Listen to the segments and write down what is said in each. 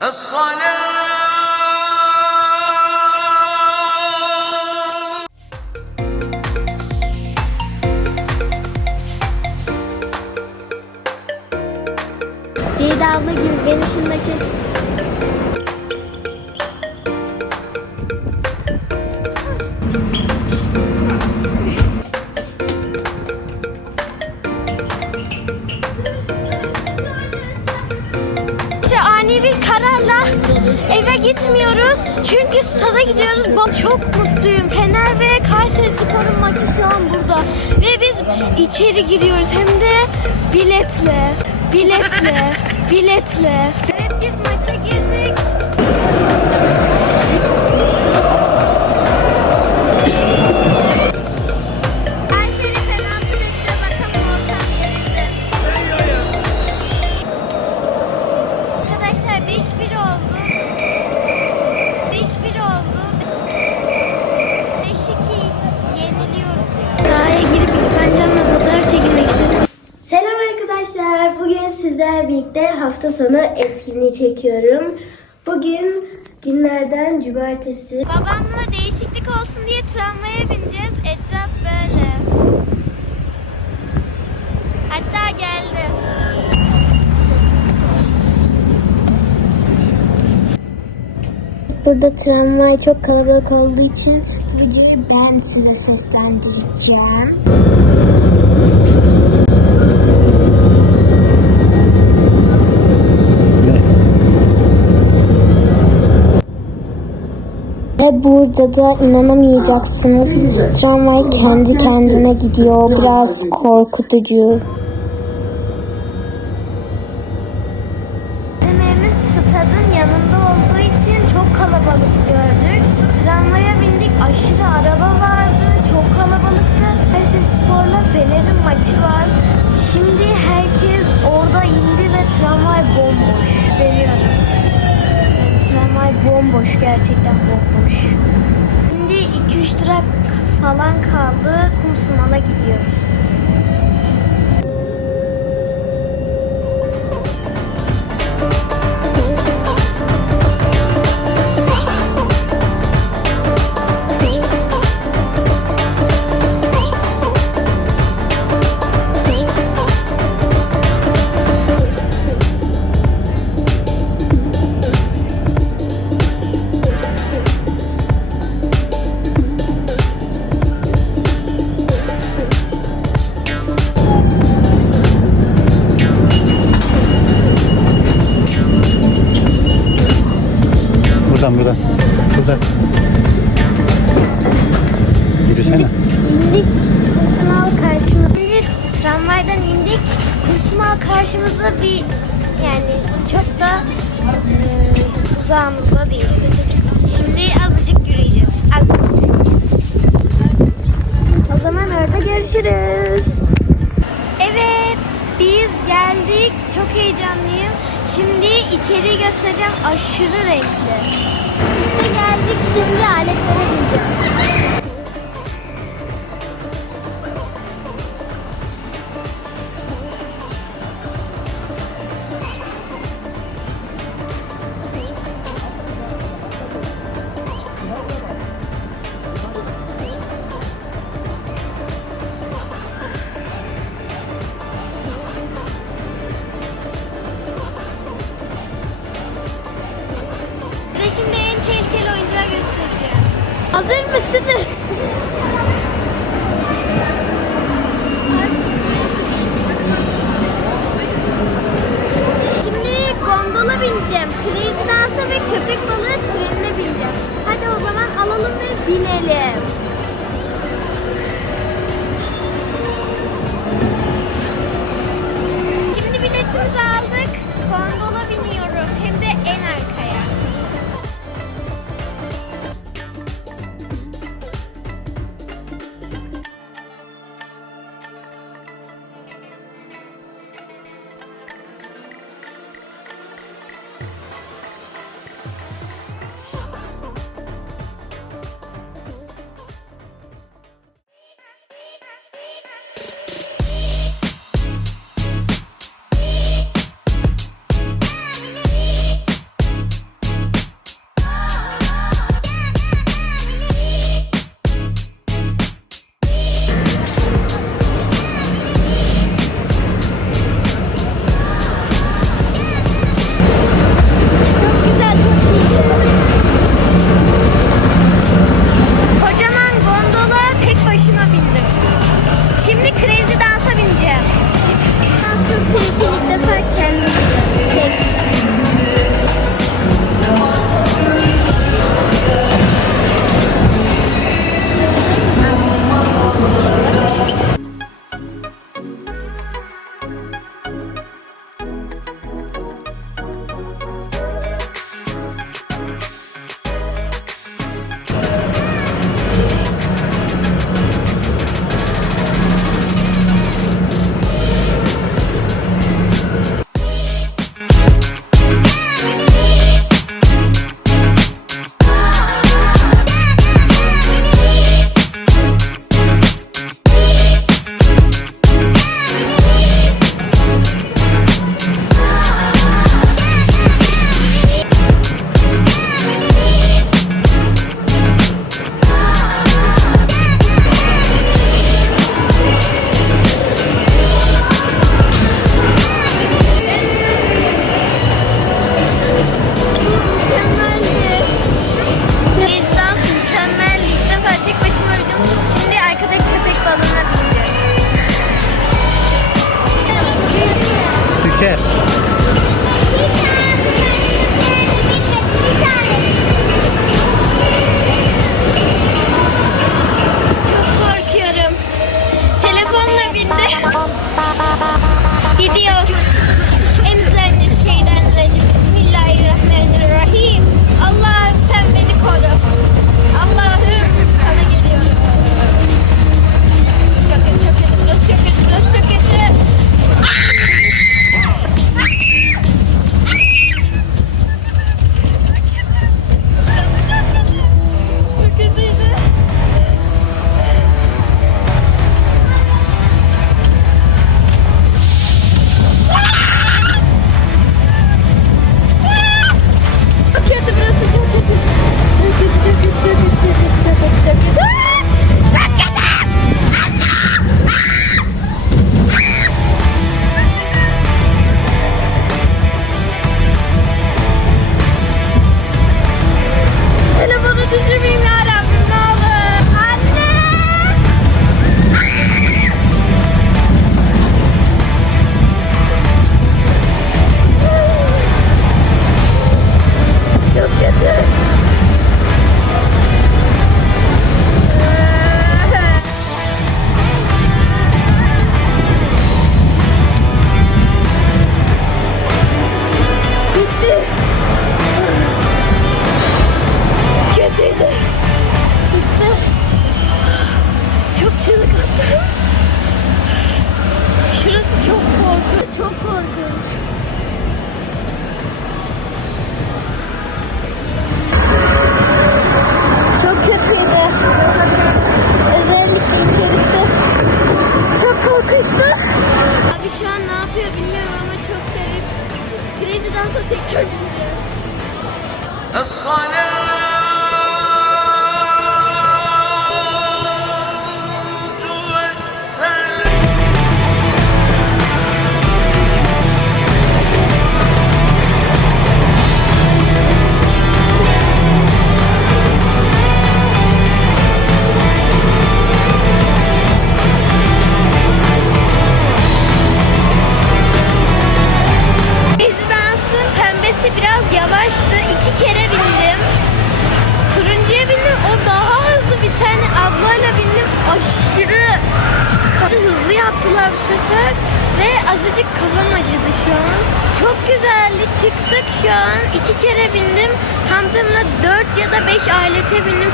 Ceyda abla gibi beni şununla. Çünkü stada gidiyoruz. Çok mutluyum. Fener ve Kayseri Spor'un maçı şu an burada. Ve biz içeri giriyoruz. Hem de biletle. Biletle. biletle. Ve biz maça girdik. Sizlerle birlikte hafta sonu etkinliği çekiyorum. Bugün günlerden cumartesi. Babamla değişiklik olsun diye tramvaya bineceğiz. Etraf böyle. Hatta geldi. Burada tramvay çok kalabalık olduğu için videoyu ben size seslendireceğim. Burada da inanamayacaksınız. Tramvay kendi kendine gidiyor. Biraz korkutucu. Bomboş. Gerçekten bomboş. Şimdi 2-3 durak falan kaldı. Kumsumal'a gidiyoruz. Görüşürüz. Evet biz geldik. Çok heyecanlıyım. Şimdi içeriği göstereceğim. Aşırı renkli. İşte geldik. Şimdi aletlere bineceğiz.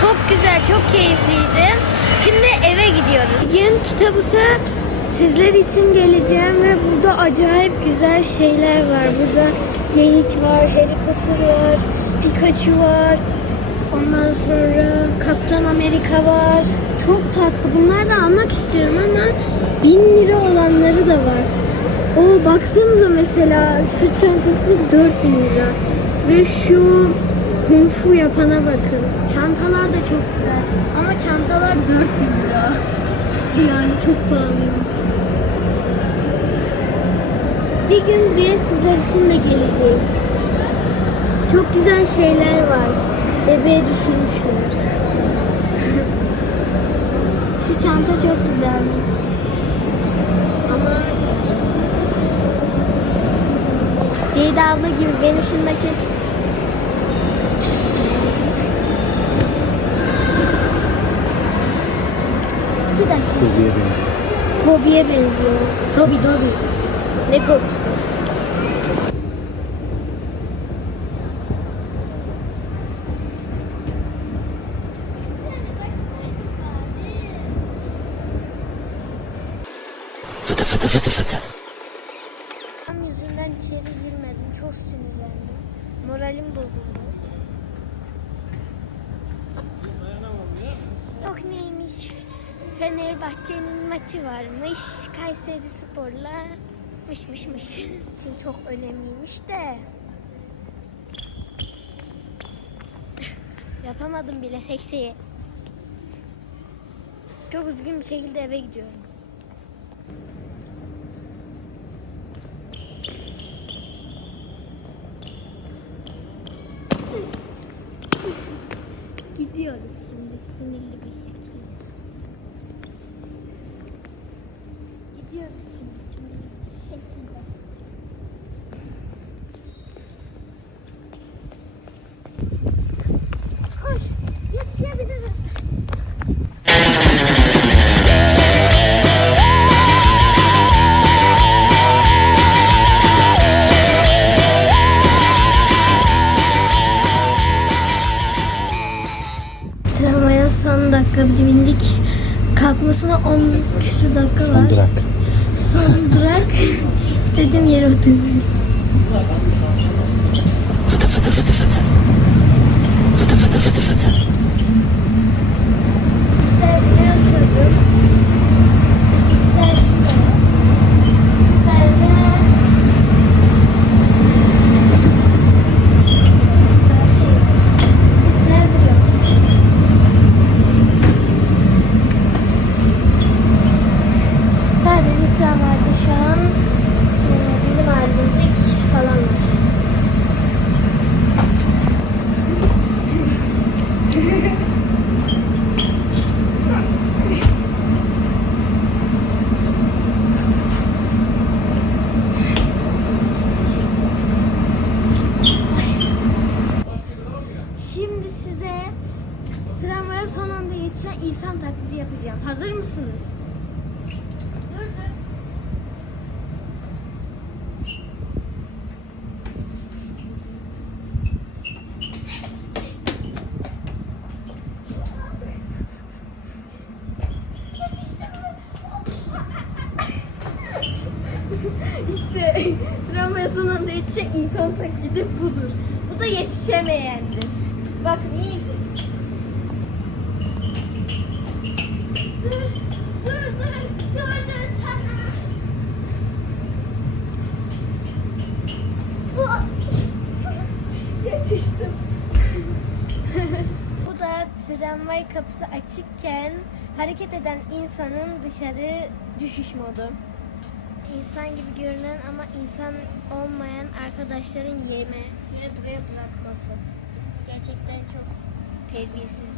Çok güzel, çok keyifliydi. Şimdi eve gidiyoruz. Bugün kitabısa sizler için geleceğim ve burada acayip güzel şeyler var. Burada geyik var, Harry Potter var, Pikachu var. Ondan sonra Kaptan Amerika var. Çok tatlı. Bunları da almak istiyorum ama bin lira olanları da var. O baksanıza mesela sırt çantası 4000 lira. Ve şu kung fu yapana bakın. Çantalar da çok güzel. Ama çantalar 4000 lira. Yani çok pahalıymış. Bir gün buraya sizler için de geleceğim. Çok güzel şeyler var. Bebeğe düşürmüşler. Şu çanta çok güzelmiş. Ama Ceyda abla gibi beni çek. Dakika. Hızlıya bin. Gobi'ye benziyor. Gobi Gobi. Ne Gobi'si? Fıtı fıtı fıtı fıtı. Tam yüzünden içeri girmedim. Çok sinirlendim. Moralim bozuldu. Yok neymiş? Fenerbahçe'nin maçı varmış. Kayseri Spor'la mış mış mış. için çok önemliymiş de. Yapamadım bile seksiyi. Çok üzgün bir şekilde eve gidiyorum. Kalkmasına 10 küsur dakika var. Son durak. Son durak. İstediğim yere oturdum. Fıtı fıtı fıtı fıtı. Fıtı fıtı fıtı fıtı. İster buraya oturdum. İster şuraya. İster de... Şey, ister buraya oturdum. Sadece tramvayda şu an e, bizim ailemizde iki kişi falan var. Şimdi size tramvaya son anda yetişen insan taklidi yapacağım. Hazır mısınız? İşte tramvaya son anda yetişen insan taklidi budur. Bu da yetişemeyendir. Bakın iyi Yetiştim. Bu da tramvay kapısı açıkken hareket eden insanın dışarı düşüş modu. İnsan gibi görünen ama insan olmayan arkadaşların yeme ve buraya bırakması. Gerçekten çok terbiyesiz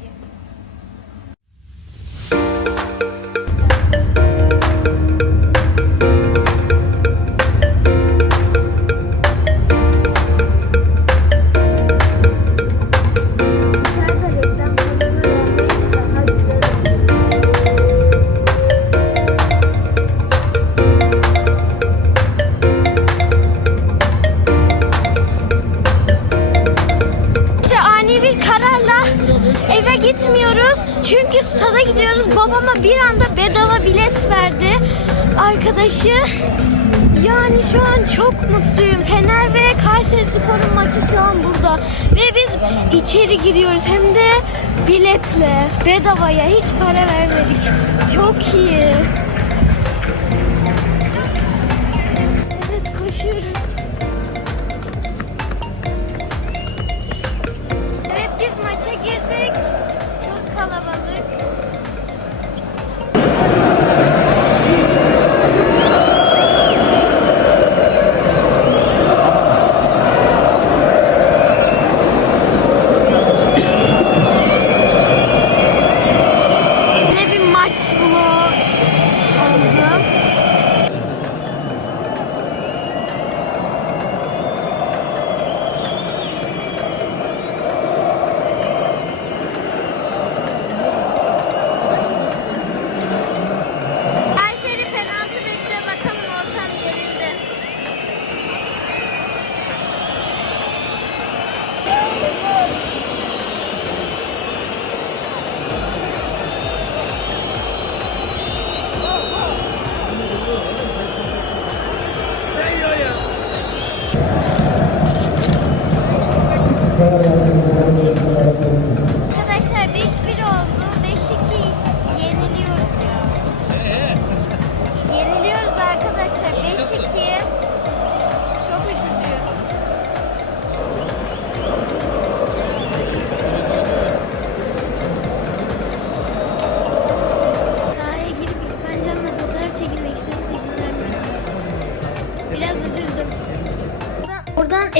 Arkadaşı. Yani şu an çok mutluyum. Fener ve Kayseri Spor'un maçı şu an burada. Ve biz içeri giriyoruz. Hem de biletle. Bedavaya. Hiç para vermedik. Çok iyi.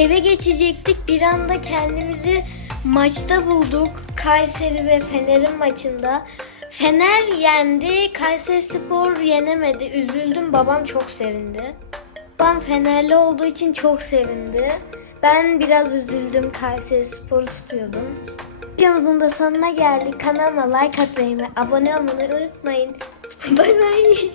Eve geçecektik. Bir anda kendimizi maçta bulduk. Kayseri ve Fener'in maçında. Fener yendi. Kayseri Spor yenemedi. Üzüldüm. Babam çok sevindi. Babam Fenerli olduğu için çok sevindi. Ben biraz üzüldüm. Kayseri Spor'u tutuyordum. Videomuzun da sonuna geldik. Kanalıma like atmayı ve abone olmayı unutmayın. Bay bay.